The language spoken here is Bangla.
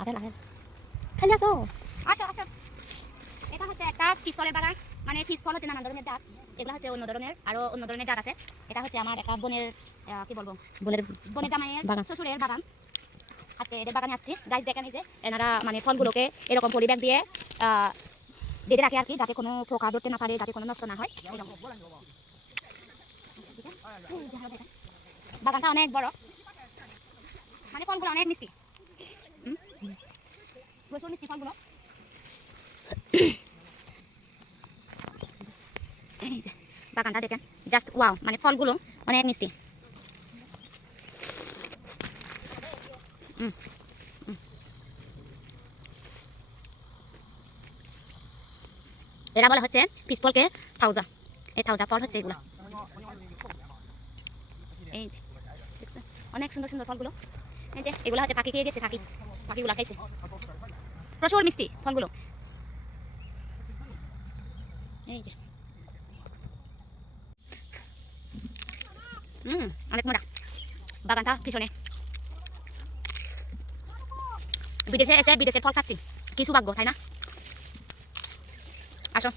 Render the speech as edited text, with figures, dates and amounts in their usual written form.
আপেল আপেল খালি আসো। আসো আসো। এটা হচ্ছে একটা ফিস ফলের বাগান, মানে ফিস ফল হচ্ছে নানান ধরনের জাত, এগুলো হচ্ছে অন্য ধরনের, আরো অন্য ধরনের জাত আছে। এটা হচ্ছে আমার একটা বোনের কি বলবো, বোনের বোনের জামাইয়ের বাগান। শ্বশুরের বাগান। আজকে এদের বাগানে আসছি। গাছ দেখেন এই যে এনারা মানে ফলগুলোকে এরকম পলি ব্যাগ দিয়ে বেঁধে রাখে আর কি, যাতে কোনো পোকা ধরতে না পারে, যাতে কোনো নষ্ট না হয়। বাগানটা অনেক বড়, মানে ফলগুলো অনেক মিষ্টি, প্রচুর মিষ্টি ফলগুলো। এই যে বাগানটা দেখেন, জাস্ট ওয়াও, মানে ফলগুলো অনেক মিষ্টি। এরা বলা হচ্ছে পিস ফলকে থাউজা, এই থাউজা ফল হচ্ছে এগুলো। এই যে দেখছেন অনেক সুন্দর সুন্দর ফলগুলো। এই যে এগুলো হচ্ছে পাখি খেয়ে গেছে, পাখিগুলো খাইছে। প্রচুর মিষ্টি ফলগুলো। এই যে অনেক মজা। বাগানটা পিছনে, বিদেশে এসে বিদেশের ফল খাচ্ছি, কি সৌভাগ্য তাই না? আসো।